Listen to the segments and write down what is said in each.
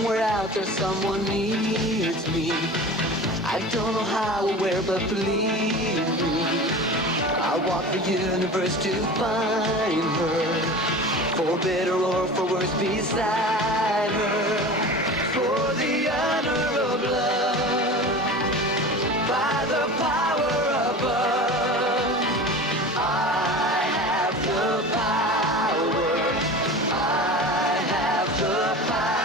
Somewhere out there someone needs me. I don't know how or where, but believe me, I'll walk the universe to find her, for better or for worse beside her, for the honor of love, by the power above. I have the power, I have the power.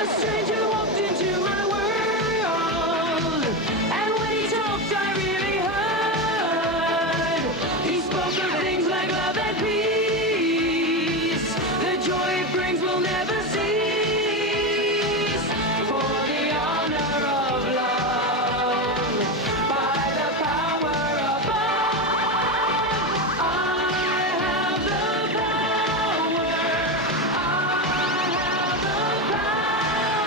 A stranger walked into my world, and when he talked I really heard. He spoke of things like love and peace. The joy it brings will never cease. For the honor of love, by the power above. I have the power, I have the power.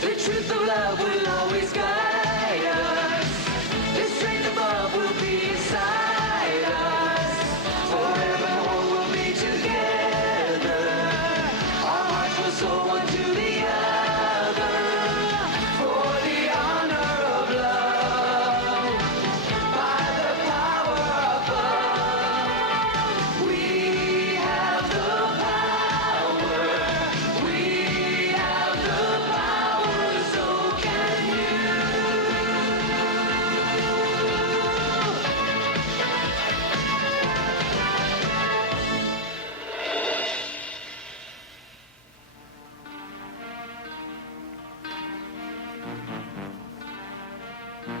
The truth of love will always guide us. The strength above will be inside us. Forevermore we'll be together. Our hearts will soar one to the other. For the honor of love, by the power above. We have the power. We have the power. So can you.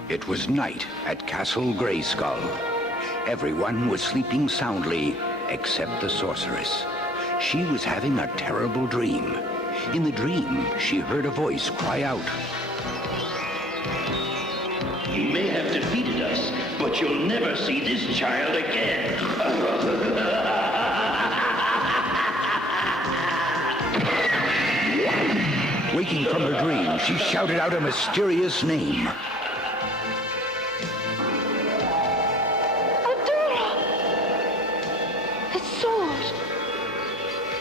It was night at Castle Grayskull. Everyone was sleeping soundly except the sorceress. She was having a terrible dream. In the dream, she heard a voice cry out, You may have defeated us, but you'll never see this child again. Waking from her dream, she shouted out a mysterious name. A sword.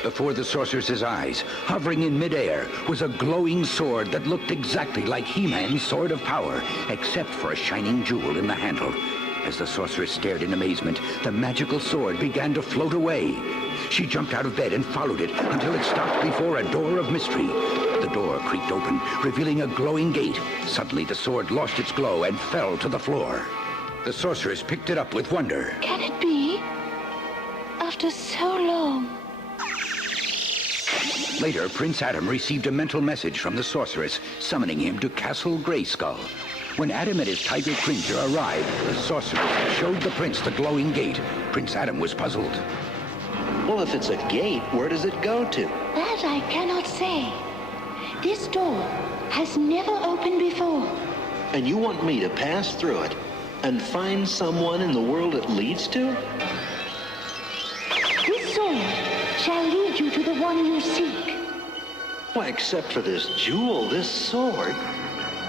Before the sorceress's eyes, hovering in midair, was a glowing sword that looked exactly like He-Man's sword of power, except for a shining jewel in the handle. As the sorceress stared in amazement, the magical sword began to float away. She jumped out of bed and followed it until it stopped before a door of mystery. The door creaked open, revealing a glowing gate. Suddenly, the sword lost its glow and fell to the floor. The sorceress picked it up with wonder. Can it be? After so long. Later, Prince Adam received a mental message from the sorceress, summoning him to Castle Grayskull. When Adam and his tiger Cringer arrived, the sorceress showed the prince the glowing gate. Prince Adam was puzzled. Well, if it's a gate, where does it go to? That I cannot say. This door has never opened before. And you want me to pass through it and find someone in the world it leads to? This sword shall lead you to the one you seek. Why, except for this jewel, this sword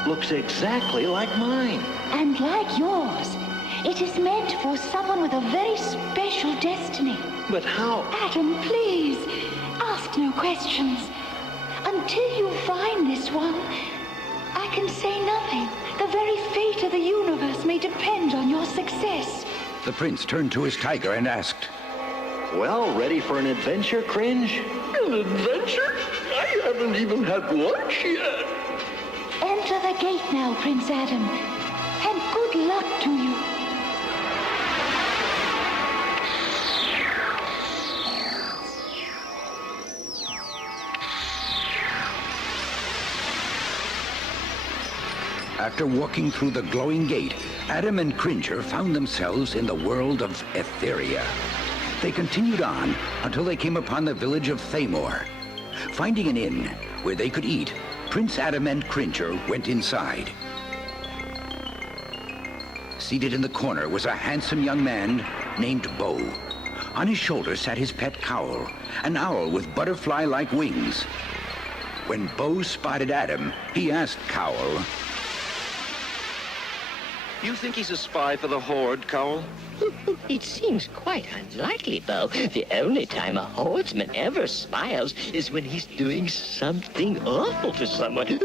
looks exactly like mine. And like yours, it is meant for someone with a very special destiny. But how? Adam, please, ask no questions. Until you find this one, I can say nothing. The very fate of the universe may depend on your success. The prince turned to his tiger and asked, Well, ready for an adventure, Cringe? An adventure? I haven't even had lunch yet. Enter the gate now, Prince Adam, and good luck to you. After walking through the glowing gate, Adam and Cringer found themselves in the world of Etheria. They continued on until they came upon the village of Thamor. Finding an inn where they could eat, Prince Adam and Cringer went inside. Seated in the corner was a handsome young man named Bo. On his shoulder sat his pet Cowl, an owl with butterfly-like wings. When Bo spotted Adam, he asked Cowl, You think he's a spy for the Horde, Cowell? It seems quite unlikely, Bo. The only time a horseman ever smiles is when he's doing something awful to someone.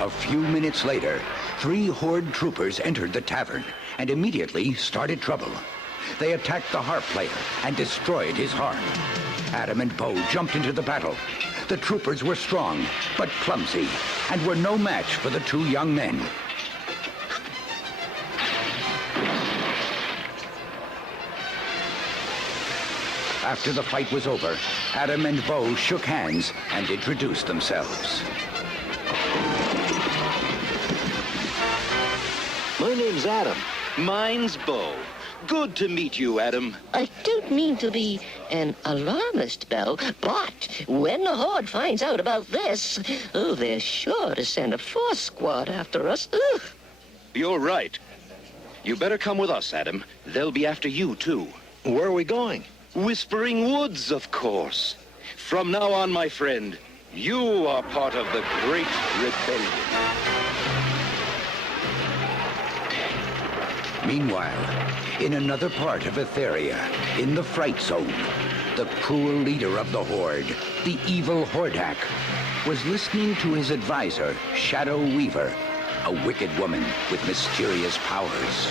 A few minutes later, 3 Horde troopers entered the tavern and immediately started trouble. They attacked the harp player and destroyed his harp. Adam and Bo jumped into the battle. The troopers were strong, but clumsy, and were no match for the 2 young men. After the fight was over, Adam and Bo shook hands and introduced themselves. My name's Adam. Mine's Bo. Good to meet you, Adam. I don't mean to be an alarmist, Bo, but when the Horde finds out about this, they're sure to send a force squad after us. Ugh. You're right. You better come with us, Adam. They'll be after you, too. Where are we going? Whispering Woods, of course. From now on, my friend, you are part of the Great Rebellion. Meanwhile, in another part of Etheria, in the Fright Zone, the cruel leader of the Horde, the evil Hordak, was listening to his advisor, Shadow Weaver, a wicked woman with mysterious powers.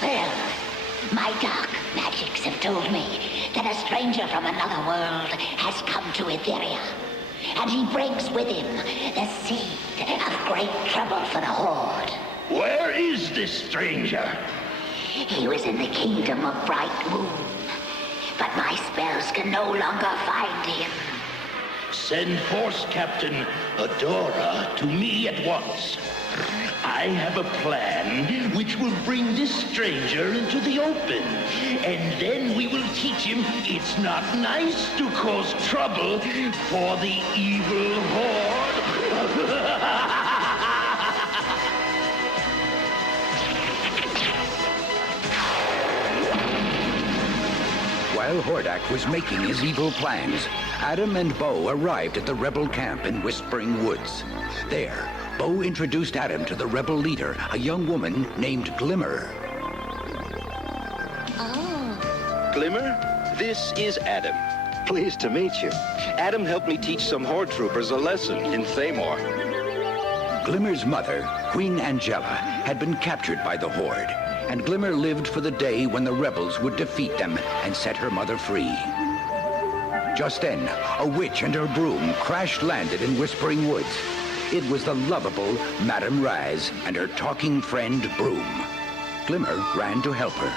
Well, my dark magics have told me that a stranger from another world has come to Etheria. And he brings with him the seed of great trouble for the Horde. Where is this stranger? He was in the kingdom of Bright Moon. But my spells can no longer find him. Send Force Captain Adora to me at once. I have a plan which will bring this stranger into the open. And then we will teach him it's not nice to cause trouble for the evil Horde. While Hordak was making his evil plans, Adam and Bo arrived at the rebel camp in Whispering Woods. There, Bo introduced Adam to the rebel leader, a young woman named Glimmer. Glimmer, this is Adam. Pleased to meet you. Adam helped me teach some Horde troopers a lesson in Thamor. Glimmer's mother, Queen Angela, had been captured by the Horde, and Glimmer lived for the day when the rebels would defeat them and set her mother free. Just then, a witch and her broom crash-landed in Whispering Woods. It was the lovable Madame Raz and her talking friend, Broom. Glimmer ran to help her.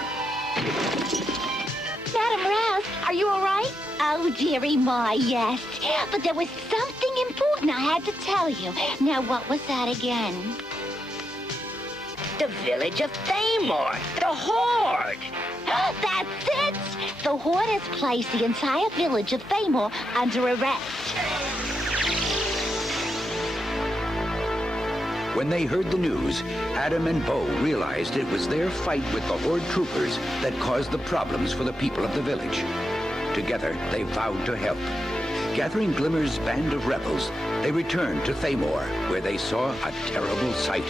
Madam Raz, are you all right? Oh, dearie my, yes. But there was something important I had to tell you. Now, what was that again? The village of Thamor, the Horde. That's it! The Horde has placed the entire village of Thamor under arrest. When they heard the news, Adam and Bo realized it was their fight with the Horde troopers that caused the problems for the people of the village. Together, they vowed to help. Gathering Glimmer's band of rebels, they returned to Thamor, where they saw a terrible sight.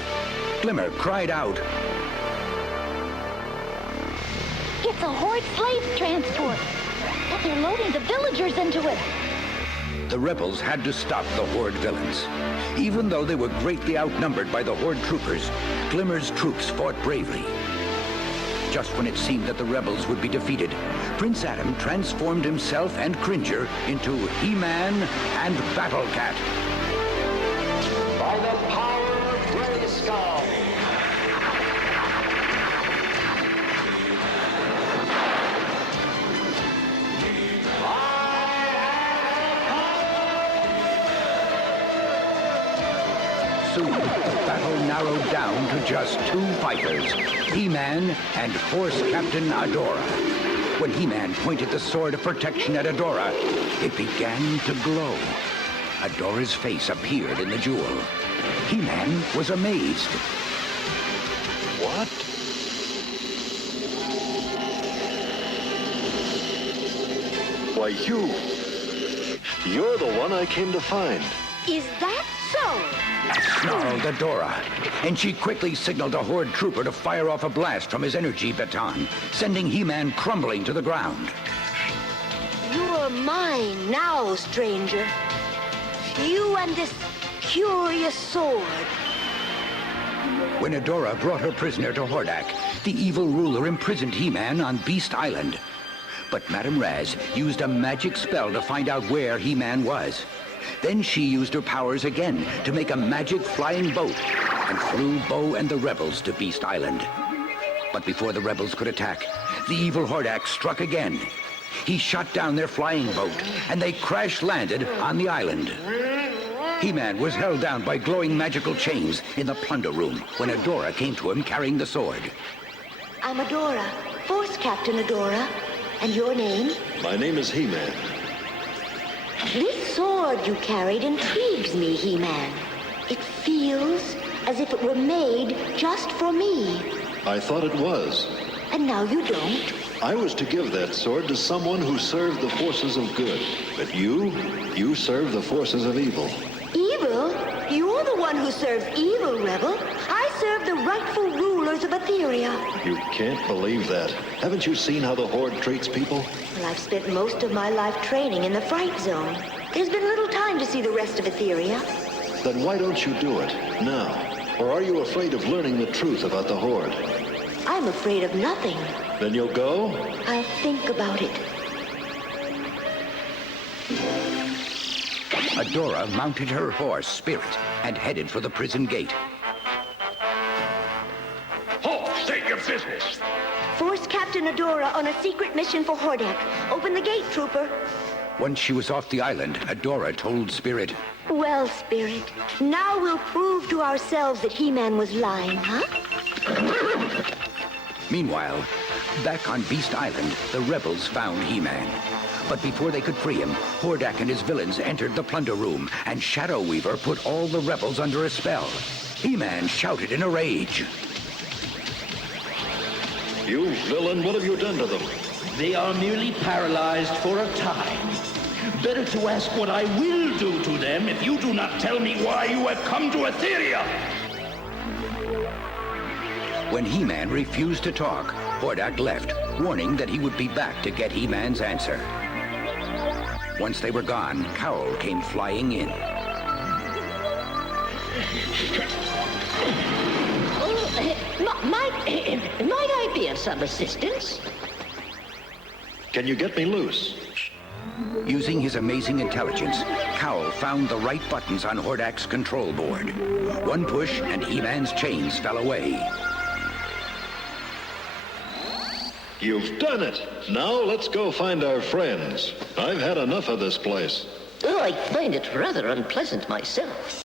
Glimmer cried out, It's a Horde slave transport. But they're loading the villagers into it. The rebels had to stop the Horde villains. Even though they were greatly outnumbered by the Horde troopers, Glimmer's troops fought bravely. Just when it seemed that the rebels would be defeated, Prince Adam transformed himself and Cringer into He-Man and Battle Cat. By the power of Grayskull. Soon, the battle narrowed down to just 2 fighters, He-Man and Force Captain Adora. When He-Man pointed the sword of protection at Adora, it began to glow. Adora's face appeared in the jewel. He-Man was amazed. What? Why, You're the one I came to find. Is that so? Snarled Adora, and she quickly signaled a Horde trooper to fire off a blast from his energy baton, sending He-Man crumbling to the ground. You're mine now, stranger. You and this curious sword. When Adora brought her prisoner to Hordak, the evil ruler imprisoned He-Man on Beast Island. But Madame Raz used a magic spell to find out where He-Man was. Then she used her powers again to make a magic flying boat and flew Bo and the rebels to Beast Island. But before the rebels could attack, the evil Hordak struck again. He shot down their flying boat, and they crash-landed on the island. He-Man was held down by glowing magical chains in the plunder room when Adora came to him carrying the sword. I'm Adora, Force Captain Adora. And your name? My name is He-Man. This sword you carried intrigues me, He-Man. It feels as if it were made just for me. I thought it was. And now you don't. I was to give that sword to someone who served the forces of good. But you serve the forces of evil. Evil? You're the one who serves evil, Rebel. I serve the rightful rulers of Etheria. You can't believe that. Haven't you seen how the Horde treats people? Well, I've spent most of my life training in the Fright Zone. There's been little time to see the rest of Etheria. Then why don't you do it now? Or are you afraid of learning the truth about the Horde? I'm afraid of nothing. Then you'll go? I'll think about it. Adora mounted her horse, Spirit, and headed for the prison gate. Halt! State your business! Force Captain Adora on a secret mission for Hordak. Open the gate, Trooper. Once she was off the island, Adora told Spirit, Well, Spirit, now we'll prove to ourselves that He-Man was lying, huh? Meanwhile, back on Beast Island, the rebels found He-Man. But before they could free him, Hordak and his villains entered the plunder room, and Shadow Weaver put all the rebels under a spell. He-Man shouted in a rage. You villain, what have you done to them? They are merely paralyzed for a time. Better to ask what I will do to them if you do not tell me why you have come to Etheria. When He-Man refused to talk, Hordak left, warning that he would be back to get He-Man's answer. Once they were gone, Cowl came flying in. Might I be of some assistance? Can you get me loose? Using his amazing intelligence, Cowl found the right buttons on Hordak's control board. One push, and He-Man's chains fell away. You've done it. Now let's go find our friends. I've had enough of this place. Oh, I find it rather unpleasant myself.